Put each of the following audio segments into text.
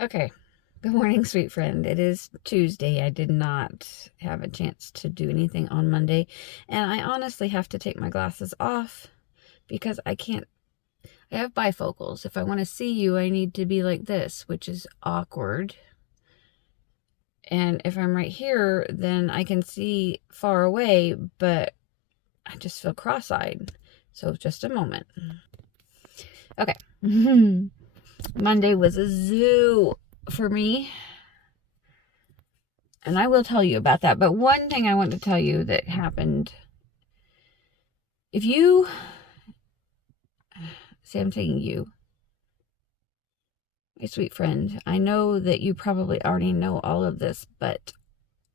Okay. Good morning, sweet friend. It is Tuesday. I did not have a chance to do anything on Monday, and I honestly have to take my glasses off because I can't. I have bifocals. If I want to see you, I need to be like this, which is awkward. And if I'm right here, then I can see far away, but I just feel cross-eyed. So just a moment. Okay. Monday was a zoo for me. And I will tell you about that. But one thing I want to tell you that happened. If you, say I'm taking you, my sweet friend, I know that you probably already know all of this, but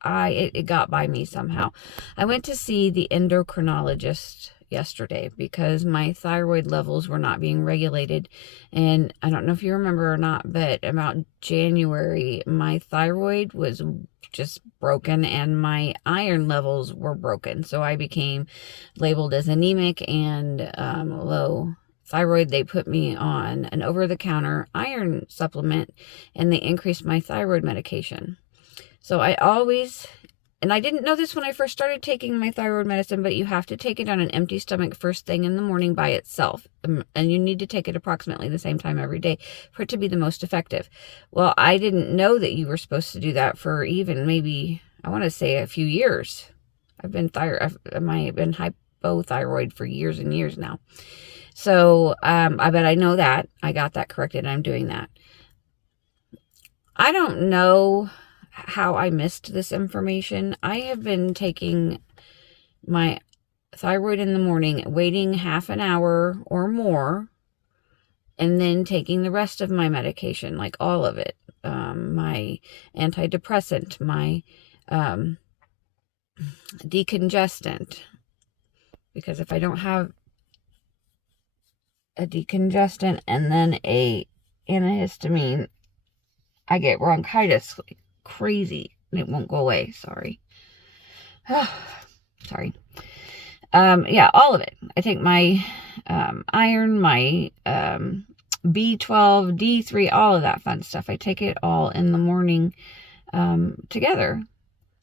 it got by me somehow. I went to see the endocrinologist yesterday because my thyroid levels were not being regulated. And I don't know if you remember or not, but about January, my thyroid was just broken and my iron levels were broken. So I became labeled as anemic and low thyroid. They put me on an over-the-counter iron supplement and they increased my thyroid medication. So I always, and I didn't know this when I first started taking my thyroid medicine, but you have to take it on an empty stomach first thing in the morning by itself. And you need to take it approximately the same time every day for it to be the most effective. Well, I didn't know that you were supposed to do that for even maybe, I want to say a few years. I've been hypothyroid for years and years now. So, but I know that. I got that corrected and I'm doing that. I don't know how I missed this information. I have been taking my thyroid in the morning, waiting half an hour or more, and then taking the rest of my medication, like all of it. My antidepressant, my decongestant, because if I don't have a decongestant and then a antihistamine, I get bronchitis like crazy and it won't go away. Sorry. Sorry. Yeah, all of it. I take my iron, my B12, D3, all of that fun stuff. I take it all in the morning together.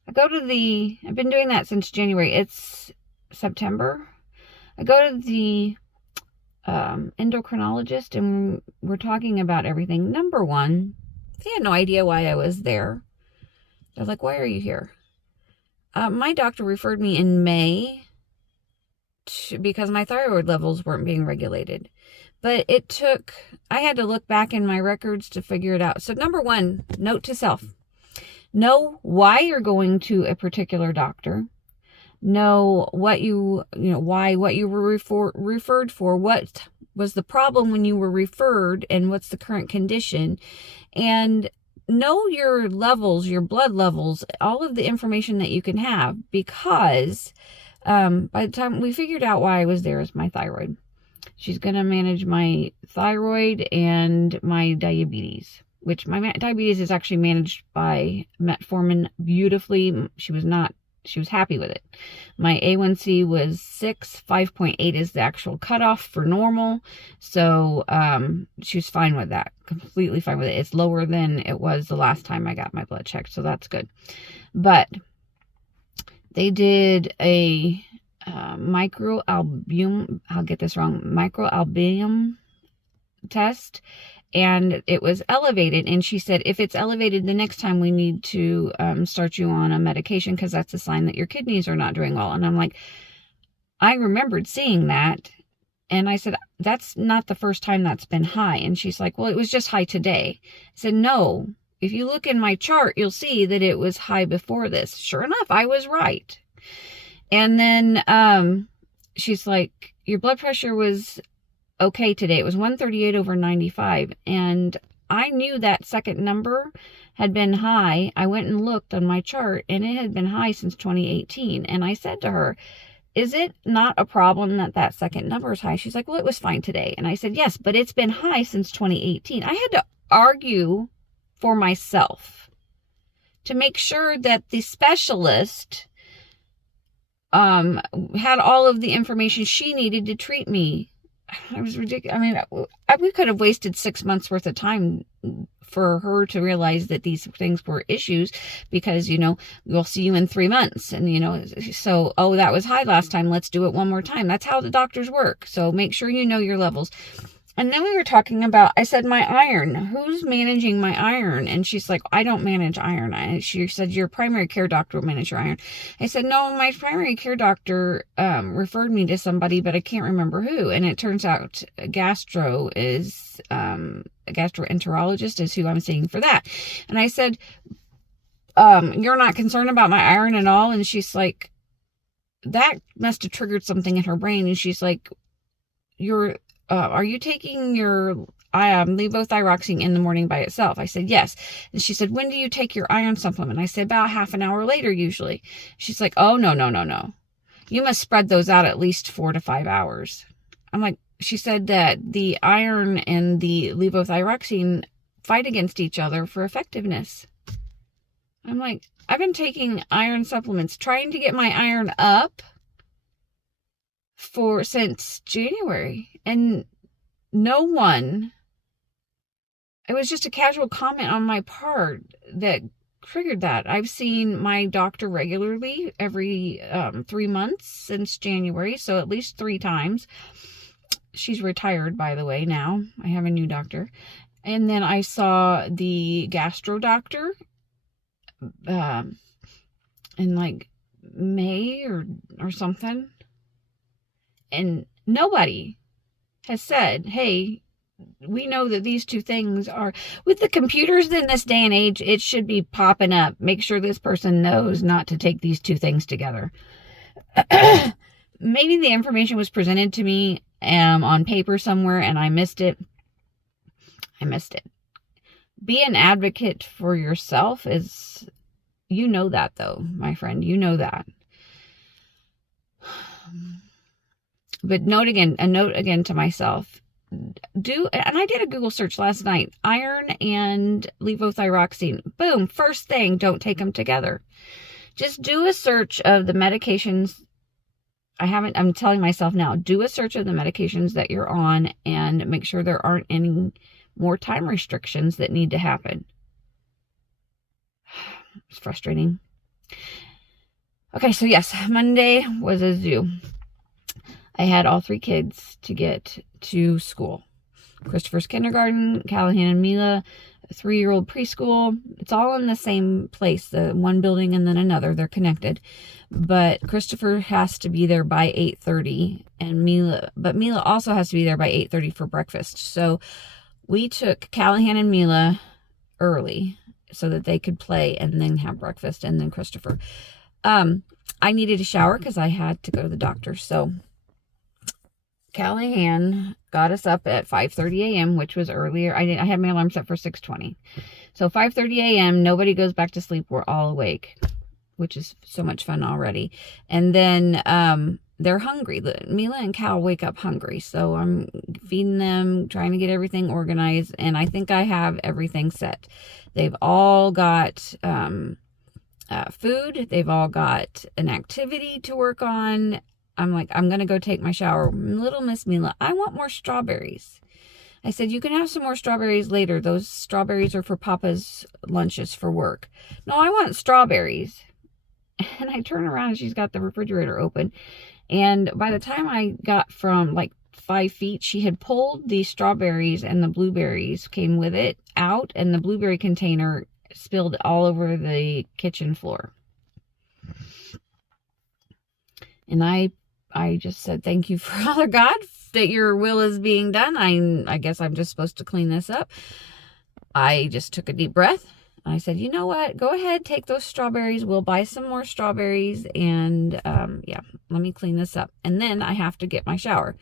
I've been doing that since January. It's September. I go to the endocrinologist and we're talking about everything. Number one, they had no idea why I was there. They're like, why are you here? My doctor referred me in May because my thyroid levels weren't being regulated. But I had to look back in my records to figure it out. So number one, note to self. Know why you're going to a particular doctor. Know what what you were referred for, what was the problem when you were referred, and what's the current condition. And know your levels, your blood levels, all of the information that you can have, because by the time we figured out why I was there is my thyroid. She's going to manage my thyroid and my diabetes, which my diabetes is actually managed by metformin beautifully. She was happy with it. My A1C was 6, 5.8 is the actual cutoff for normal. So she was fine with that, completely fine with it. It's lower than it was the last time I got my blood checked, so that's good. But they did a microalbumin, I'll get this wrong, microalbumin test, and it was elevated. And she said, if it's elevated, the next time we need to start you on a medication because that's a sign that your kidneys are not doing well. And I'm like, I remembered seeing that. And I said, that's not the first time that's been high. And she's like, well, it was just high today. I said, no, if you look in my chart, you'll see that it was high before this. Sure enough, I was right. And then she's like, your blood pressure was okay today. It was 138/95. And I knew that second number had been high. I went and looked on my chart and it had been high since 2018. And I said to her, is it not a problem that second number is high? She's like, well, it was fine today. And I said, yes, but it's been high since 2018. I had to argue for myself to make sure that the specialist had all of the information she needed to treat me it was ridiculous. I mean, we could have wasted 6 months worth of time for her to realize that these things were issues, because, we'll see you in 3 months. And, so, oh, that was high last time. Let's do it one more time. That's how the doctors work. So make sure you know your levels. And then we were talking about, I said, my iron, who's managing my iron? And she's like, I don't manage iron. She said, your primary care doctor will manage your iron. I said, no, my primary care doctor referred me to somebody, but I can't remember who. And it turns out a gastroenterologist is who I'm seeing for that. And I said, you're not concerned about my iron at all? And she's like, that must have triggered something in her brain. And she's like, are you taking your levothyroxine in the morning by itself? I said, yes. And she said, when do you take your iron supplement? I said, about half an hour later, usually. She's like, oh, no. You must spread those out at least 4 to 5 hours. I'm like, she said that the iron and the levothyroxine fight against each other for effectiveness. I'm like, I've been taking iron supplements, trying to get my iron up since January, and no one, it was just a casual comment on my part that triggered that. I've seen my doctor regularly every 3 months since January, so at least 3 times. She's retired, by the way. Now I have a new doctor. And then I saw the gastro doctor in like May or something. And nobody has said, hey, we know that these two things are, with the computers in this day and age, it should be popping up. Make sure this person knows not to take these two things together. Maybe the information was presented to me on paper somewhere and I missed it. Be an advocate for yourself is, that though, my friend, that. But a note again to myself, and I did a Google search last night, iron and levothyroxine. Boom, first thing, don't take them together. Just do a search of the medications. I'm telling myself now, do a search of the medications that you're on and make sure there aren't any more time restrictions that need to happen. It's frustrating. Okay, so yes, Monday was a zoo. I had all 3 kids to get to school. Christopher's kindergarten, Callahan and Mila, a 3-year-old preschool. It's all in the same place, the one building and then another. They're connected. But Christopher has to be there by 8:30, and Mila also has to be there by 8:30 for breakfast. So we took Callahan and Mila early so that they could play and then have breakfast, and then Christopher. I needed a shower because I had to go to the doctor. So Callahan got us up at 5:30 a.m., which was earlier. I had my alarm set for 6:20. So 5:30 a.m., nobody goes back to sleep. We're all awake, which is so much fun already. And then they're hungry. Mila and Cal wake up hungry. So I'm feeding them, trying to get everything organized. And I think I have everything set. They've all got food. They've all got an activity to work on. I'm like, I'm going to go take my shower. Little Miss Mila, I want more strawberries. I said, you can have some more strawberries later. Those strawberries are for Papa's lunches for work. No, I want strawberries. And I turn around and she's got the refrigerator open. And by the time I got from like 5 feet, she had pulled the strawberries, and the blueberries came with it out, and the blueberry container spilled all over the kitchen floor. And I just said, thank you, Father God, that your will is being done. I guess I'm just supposed to clean this up. I just took a deep breath. I said, you know what? Go ahead, take those strawberries. We'll buy some more strawberries. And let me clean this up. And then I have to get my shower.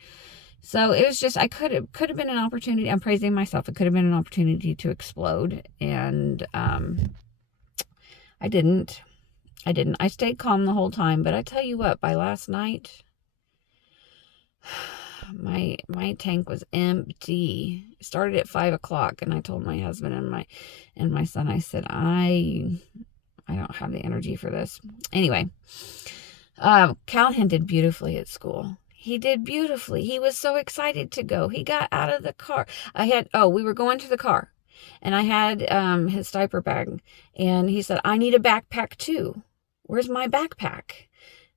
So it was just, I could have been an opportunity. I'm praising myself. It could have been an opportunity to explode. And I didn't. I stayed calm the whole time. But I tell you what, by last night, my tank was empty. It started at 5 o'clock, and I told my husband and my son, I said, I don't have the energy for this. Anyway, Callahan did beautifully at school. He did beautifully. He was so excited to go. He got out of the car. We were going to the car, and I had his diaper bag, and he said, I need a backpack too. Where's my backpack?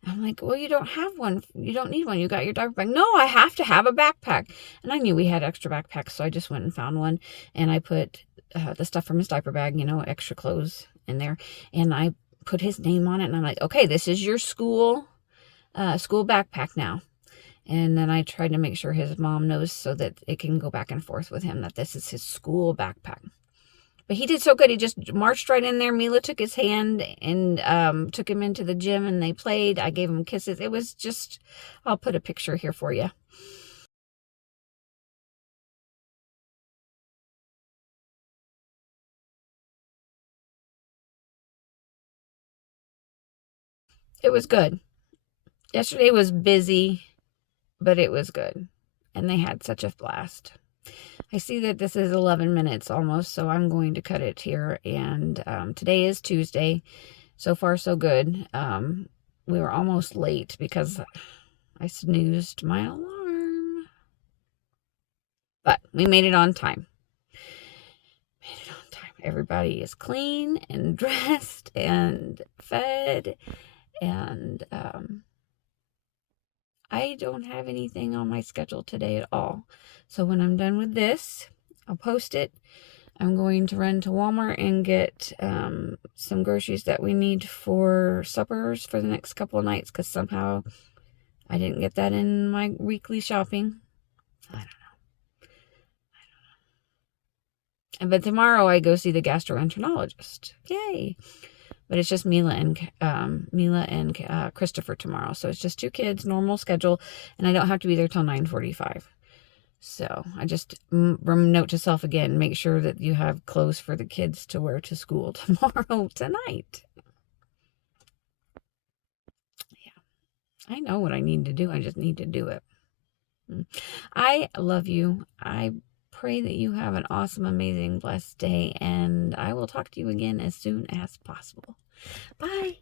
I'm like, well, you don't have one. You don't need one. You got your diaper bag. No, I have to have a backpack. And I knew we had extra backpacks, so I just went and found one, and I put the stuff from his diaper bag, extra clothes in there, and I put his name on it, and I'm like, okay, this is your school backpack now. And then I tried to make sure his mom knows so that it can go back and forth with him that this is his school backpack. But he did so good. He just marched right in there. Mila took his hand and took him into the gym, and they played. I gave him kisses. It was just, I'll put a picture here for you. It was good. Yesterday was busy, but it was good. And they had such a blast. I see that this is 11 minutes almost, so I'm going to cut it here. And today is Tuesday. So far, so good. We were almost late because I snoozed my alarm. But we made it on time. Everybody is clean and dressed and fed. And I don't have anything on my schedule today at all. So when I'm done with this, I'll post it. I'm going to run to Walmart and get some groceries that we need for suppers for the next couple of nights, because somehow I didn't get that in my weekly shopping. I don't know. But tomorrow I go see the gastroenterologist. Yay! But it's just Mila and Christopher tomorrow. So it's just 2 kids, normal schedule, and I don't have to be there till 9:45. So I just note to self again, make sure that you have clothes for the kids to wear to school tonight. Yeah, I know what I need to do. I just need to do it. I love you. I pray that you have an awesome, amazing, blessed day, and I will talk to you again as soon as possible. Bye.